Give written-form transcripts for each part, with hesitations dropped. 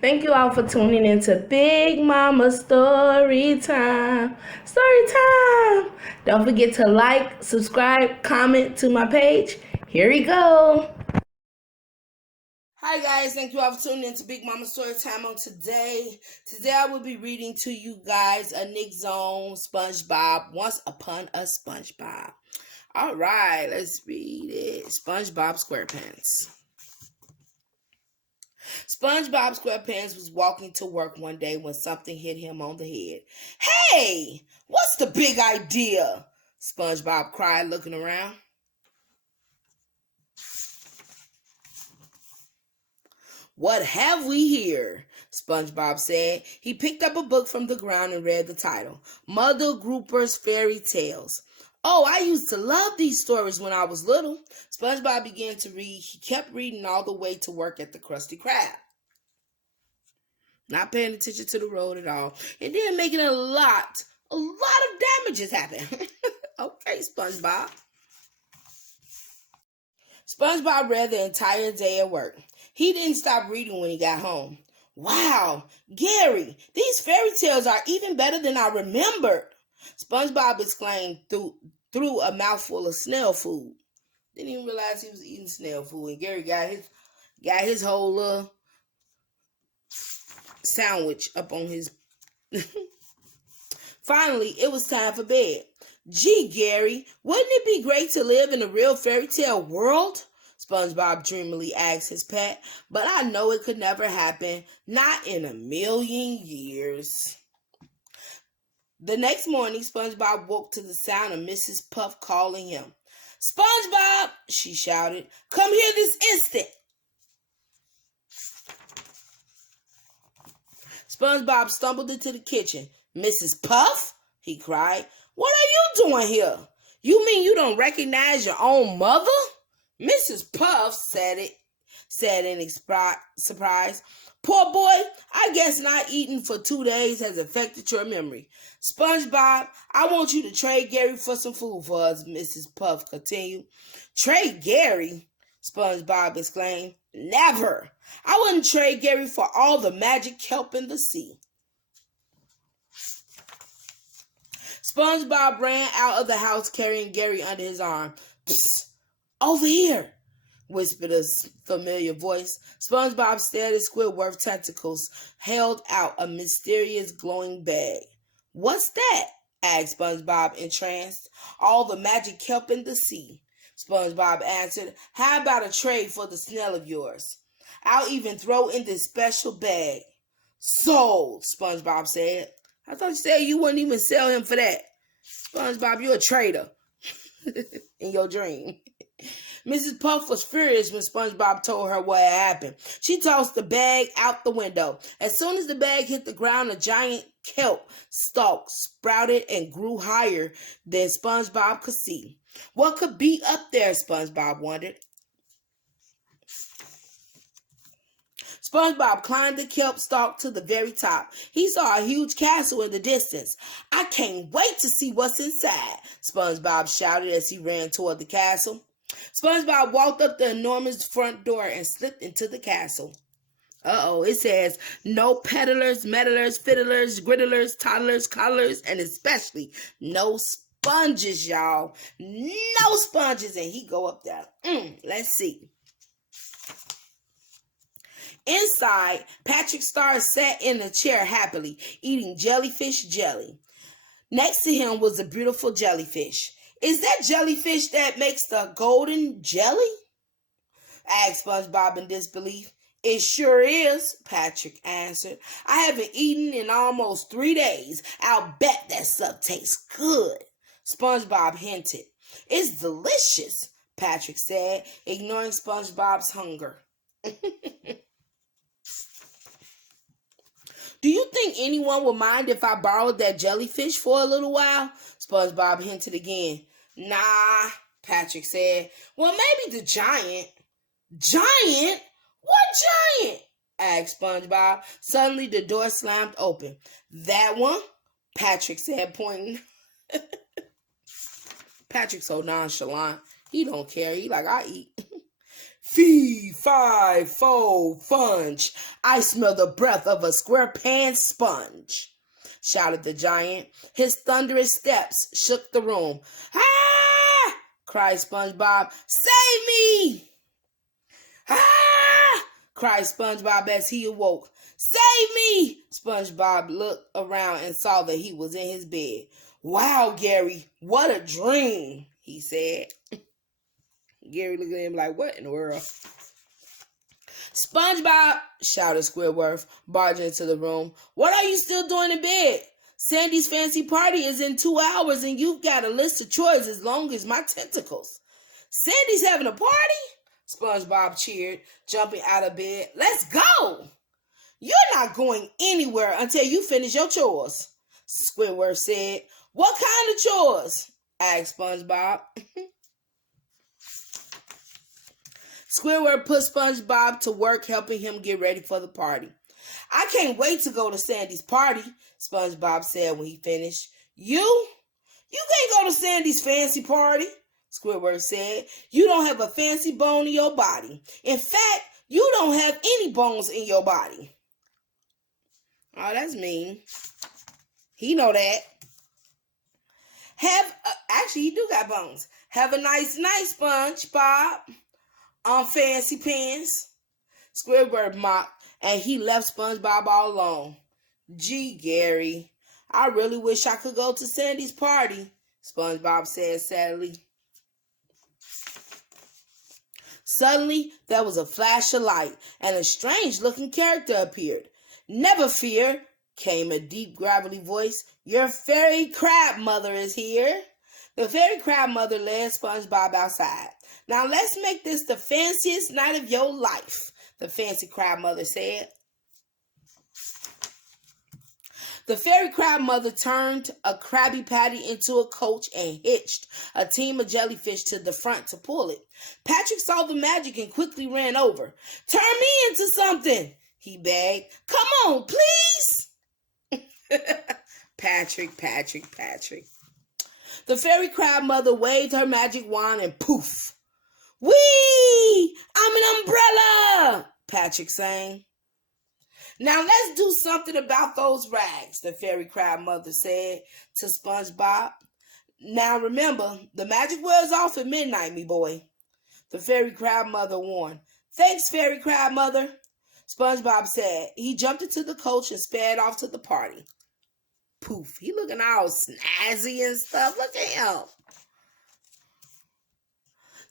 Thank you all for tuning into Big Mama Story Time. Story Time! Don't forget to like, subscribe, comment to my page. Here we go. Hi guys, thank you all for tuning in to Big Mama Story Time on today. Today I will be reading to you guys a Nick Zone SpongeBob, Once Upon a SpongeBob. All right, let's read it. SpongeBob SquarePants. SpongeBob SquarePants was walking to work one day when something hit him on the head. Hey, what's the big idea? SpongeBob cried, looking around. What have we here? SpongeBob said. He picked up a book from the ground and read the title, Mother Grouper's Fairy Tales. Oh, I used to love these stories when I was little. SpongeBob began to read. He kept reading all the way to work at the Krusty Krab. Not paying attention to the road at all. And then making a lot of damages happen. Okay, SpongeBob. SpongeBob read the entire day at work. He didn't stop reading when he got home. Wow, Gary, these fairy tales are even better than I remembered. SpongeBob exclaimed through a mouthful of snail food. Didn't even realize he was eating snail food. And Gary got his whole sandwich up on his. Finally, it was time for bed. Gee, Gary, wouldn't it be great to live in a real fairy tale world? SpongeBob dreamily asked his pet, but I know it could never happen, not in a million years. The next morning, SpongeBob woke to the sound of Mrs. Puff calling him. SpongeBob, she shouted, come here this instant. SpongeBob stumbled into the kitchen. Mrs. Puff? He cried. What are you doing here? You mean you don't recognize your own mother? Mrs. Puff said in surprise. Poor boy, I guess not eating for 2 days has affected your memory. SpongeBob, I want you to trade Gary for some food for us, Mrs. Puff continued. Trade Gary? SpongeBob exclaimed. Never! I wouldn't trade Gary for all the magic kelp in the sea. SpongeBob ran out of the house carrying Gary under his arm. Psst! Over here, whispered a familiar voice. SpongeBob stared at Squidward's tentacles, held out a mysterious glowing bag. What's that? Asked SpongeBob, entranced. All the magic kelp in the sea. SpongeBob answered. How about a trade for the snail of yours? I'll even throw in this special bag. Sold, SpongeBob said. I thought you said you wouldn't even sell him for that. SpongeBob, you're a traitor. In your dream. Mrs. Puff was furious when SpongeBob told her what had happened. She tossed the bag out the window. As soon as the bag hit the ground, a giant kelp stalk sprouted and grew higher than SpongeBob could see. What could be up there, SpongeBob wondered. SpongeBob climbed the kelp stalk to the very top. He saw a huge castle in the distance. I can't wait to see what's inside, SpongeBob shouted as he ran toward the castle. SpongeBob walked up the enormous front door and slipped into the castle. It says, no peddlers, meddlers, fiddlers, griddlers, toddlers, coddlers, and especially no sponges, y'all. No sponges. And he go up there. Let's see. Inside, Patrick Star sat in a chair happily, eating jellyfish jelly. Next to him was a beautiful jellyfish. Is that jellyfish that makes the golden jelly? Asked SpongeBob in disbelief. It sure is, Patrick answered. I haven't eaten in almost 3 days. I'll bet that stuff tastes good, SpongeBob hinted. It's delicious, Patrick said, ignoring SpongeBob's hunger. Do you think anyone would mind if I borrowed that jellyfish for a little while? SpongeBob hinted again. Nah, Patrick said. Well, maybe the giant. Giant? What giant? Asked SpongeBob. Suddenly the door slammed open. That one? Patrick said, pointing. Patrick's so nonchalant. He don't care. He like, I eat. Fee, fi, fo, funge. I smell the breath of a square-pants sponge, shouted the giant. His thunderous steps shook the room. Ah! Cried SpongeBob. Save me! Ah! Cried SpongeBob as he awoke. Save me! SpongeBob looked around and saw that he was in his bed. Wow, Gary, what a dream, he said. Gary looked at him like, what in the world? SpongeBob, shouted Squidward, barging into the room. What are you still doing in bed? Sandy's fancy party is in 2 hours and you've got a list of chores as long as my tentacles. Sandy's having a party? SpongeBob cheered, jumping out of bed. Let's go! You're not going anywhere until you finish your chores, Squidward said. What kind of chores? Asked SpongeBob. Squidward put SpongeBob to work helping him get ready for the party. I can't wait to go to Sandy's party, SpongeBob said when he finished. You can't go to Sandy's fancy party, Squidward said. You don't have a fancy bone in your body. In fact, you don't have any bones in your body. Oh, that's mean. He know that. Actually, he do got bones. Have a nice night, SpongeBob. On fancy pants, Squidward mocked, and he left SpongeBob all alone. Gee, Gary, I really wish I could go to Sandy's party, SpongeBob said sadly. Suddenly, there was a flash of light, and a strange-looking character appeared. Never fear, came a deep, gravelly voice. Your fairy crab mother is here. The fairy crab mother led SpongeBob outside. Now let's make this the fanciest night of your life, the fancy crab mother said. The fairy crab mother turned a Krabby Patty into a coach and hitched a team of jellyfish to the front to pull it. Patrick saw the magic and quickly ran over. Turn me into something, he begged. Come on, please. Patrick. The fairy crab mother waved her magic wand and poof. Whee! I'm an umbrella, Patrick sang. Now let's do something about those rags, the fairy crab mother said to SpongeBob. Now remember, the magic wears off at midnight, me boy, the fairy crab mother warned. Thanks, fairy crab mother, SpongeBob said. He jumped into the coach and sped off to the party. Poof, he looking all snazzy and stuff. Look at him.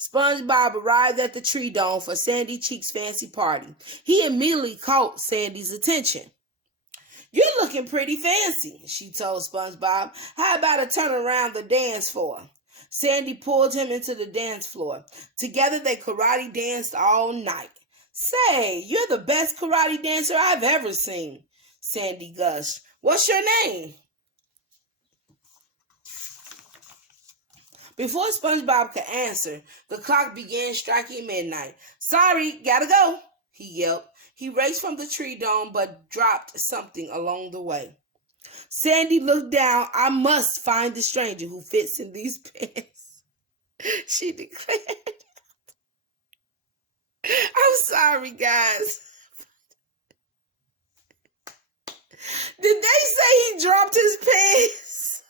SpongeBob arrived at the tree dome for Sandy Cheek's fancy party. He immediately caught Sandy's attention. You're looking pretty fancy, she told SpongeBob. How about a turn around the dance floor? Sandy pulled him into the dance floor. Together they karate danced all night. Say, you're the best karate dancer I've ever seen, Sandy gushed. What's your name? Before SpongeBob could answer, the clock began striking midnight. Sorry, gotta go, he yelped. He raced from the tree dome but dropped something along the way. Sandy looked down. I must find the stranger who fits in these pants, she declared. I'm sorry, guys. Did they say he dropped his pants?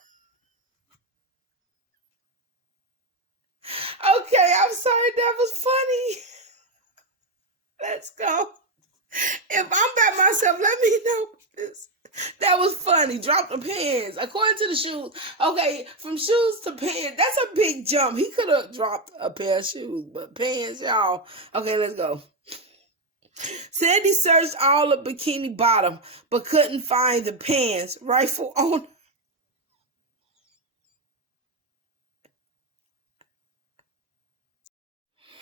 Okay, I'm sorry. That was funny. Let's go. If I'm by myself, let me know. That was funny. Drop the pants. According to the shoes. Okay, from shoes to pants, that's a big jump. He could have dropped a pair of shoes, but pants, y'all. Okay, let's go. Sandy searched all of Bikini Bottom, but couldn't find the pants' rightful owner.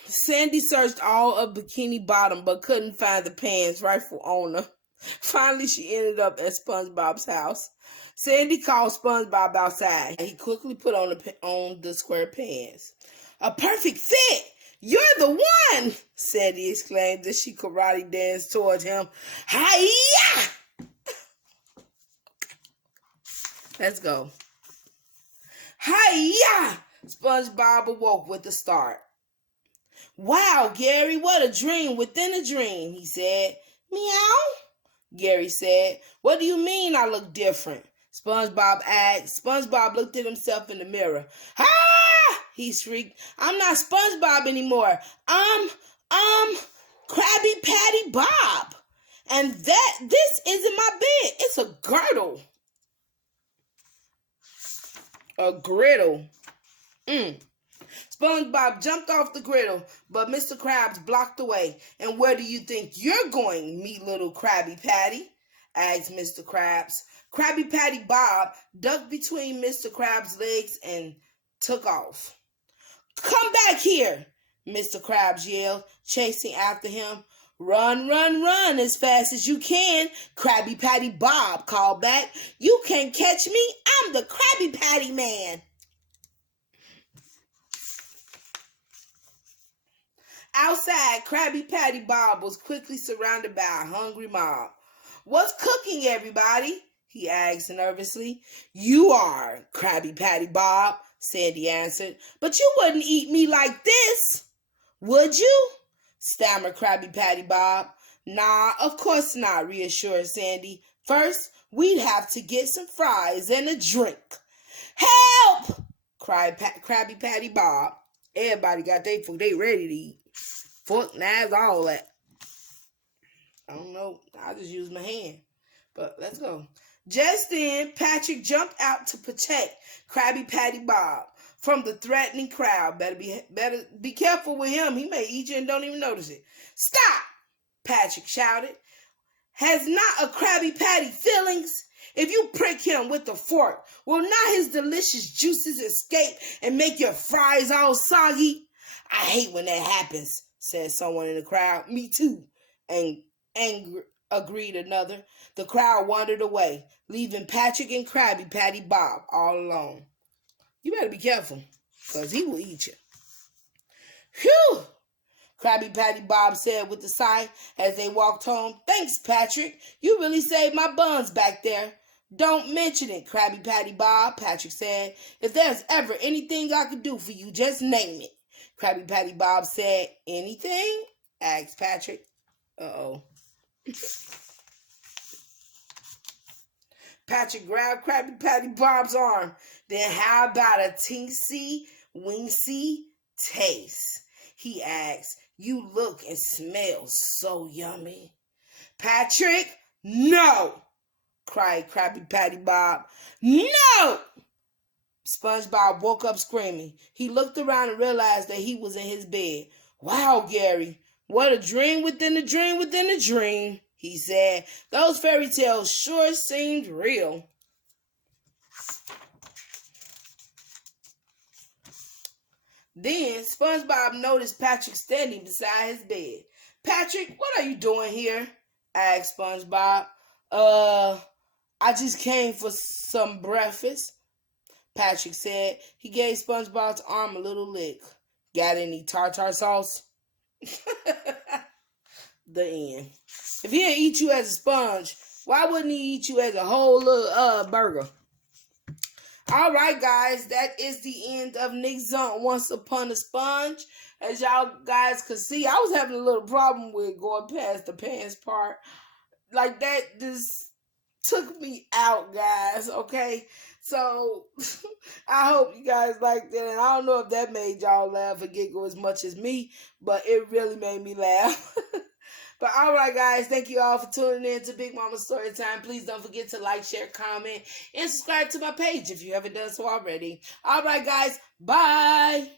Sandy searched all of Bikini Bottom, but couldn't find the pants' rightful owner. Finally, she ended up at SpongeBob's house. Sandy called SpongeBob outside. He quickly put on the square pants. A perfect fit! You're the one! Sandy exclaimed as she karate danced toward him. Hi-ya! Let's go. Hi-ya! SpongeBob awoke with a start. Wow, Gary, what a dream within a dream, he said. Meow, Gary said. What do you mean I look different? SpongeBob asked. SpongeBob looked at himself in the mirror. Ah! He shrieked. I'm not SpongeBob anymore. I'm Krabby Patty Bob. And this isn't my bed. It's a girdle. A griddle. SpongeBob jumped off the griddle, but Mr. Krabs blocked the way. And where do you think you're going, me little Krabby Patty? Asked Mr. Krabs. Krabby Patty Bob ducked between Mr. Krabs' legs and took off. Come back here, Mr. Krabs yelled, chasing after him. Run, run, run as fast as you can, Krabby Patty Bob called back. You can't catch me. I'm the Krabby Patty Man. Outside, Krabby Patty Bob was quickly surrounded by a hungry mob. What's cooking, everybody? He asked nervously. You are, Krabby Patty Bob, Sandy answered. But you wouldn't eat me like this, would you? Stammered Krabby Patty Bob. Nah, of course not, reassured Sandy. First, we'd have to get some fries and a drink. Help! Cried Krabby Patty Bob. Everybody got their food. They ready to eat. Fork, knives, all that. I don't know. I just use my hand. But let's go. Just then, Patrick jumped out to protect Krabby Patty Bob from the threatening crowd. Better be careful with him. He may eat you and don't even notice it. Stop! Patrick shouted. Has not a Krabby Patty feelings? If you prick him with a fork, will not his delicious juices escape and make your fries all soggy? I hate when that happens, said someone in the crowd. Me too, agreed another. The crowd wandered away, leaving Patrick and Krabby Patty Bob all alone. You better be careful, because he will eat you. Phew! Krabby Patty Bob said with a sigh as they walked home. Thanks, Patrick. You really saved my buns back there. Don't mention it, Krabby Patty Bob, Patrick said. If there's ever anything I could do for you, just name it. Krabby Patty Bob said. Anything? Asked Patrick. Uh-oh. Patrick grabbed Krabby Patty Bob's arm. Then how about a teensy-weensy taste? He asked. You look and smell so yummy. Patrick, no! Cried Krabby Patty Bob. No! SpongeBob woke up screaming. He looked around and realized that he was in his bed. Wow, Gary, what a dream within a dream within a dream, he said. Those fairy tales sure seemed real. Then SpongeBob noticed Patrick standing beside his bed. Patrick, what are you doing here? Asked SpongeBob. I just came for some breakfast, Patrick said. He gave SpongeBob's arm a little lick. Got any tartar sauce? The end. If he'd eat you as a sponge, why wouldn't he eat you as a whole little burger? All right, guys, that is the end of Nick Zunk Once Upon a Sponge. As y'all guys could see, I was having a little problem with going past the pants part. Like, that just took me out, guys, okay? So, I hope you guys liked it. And I don't know if that made y'all laugh or giggle as much as me, but it really made me laugh. But all right, guys, thank you all for tuning in to Big Mama Storytime. Please don't forget to like, share, comment, and subscribe to my page if you haven't done so already. All right, guys, bye.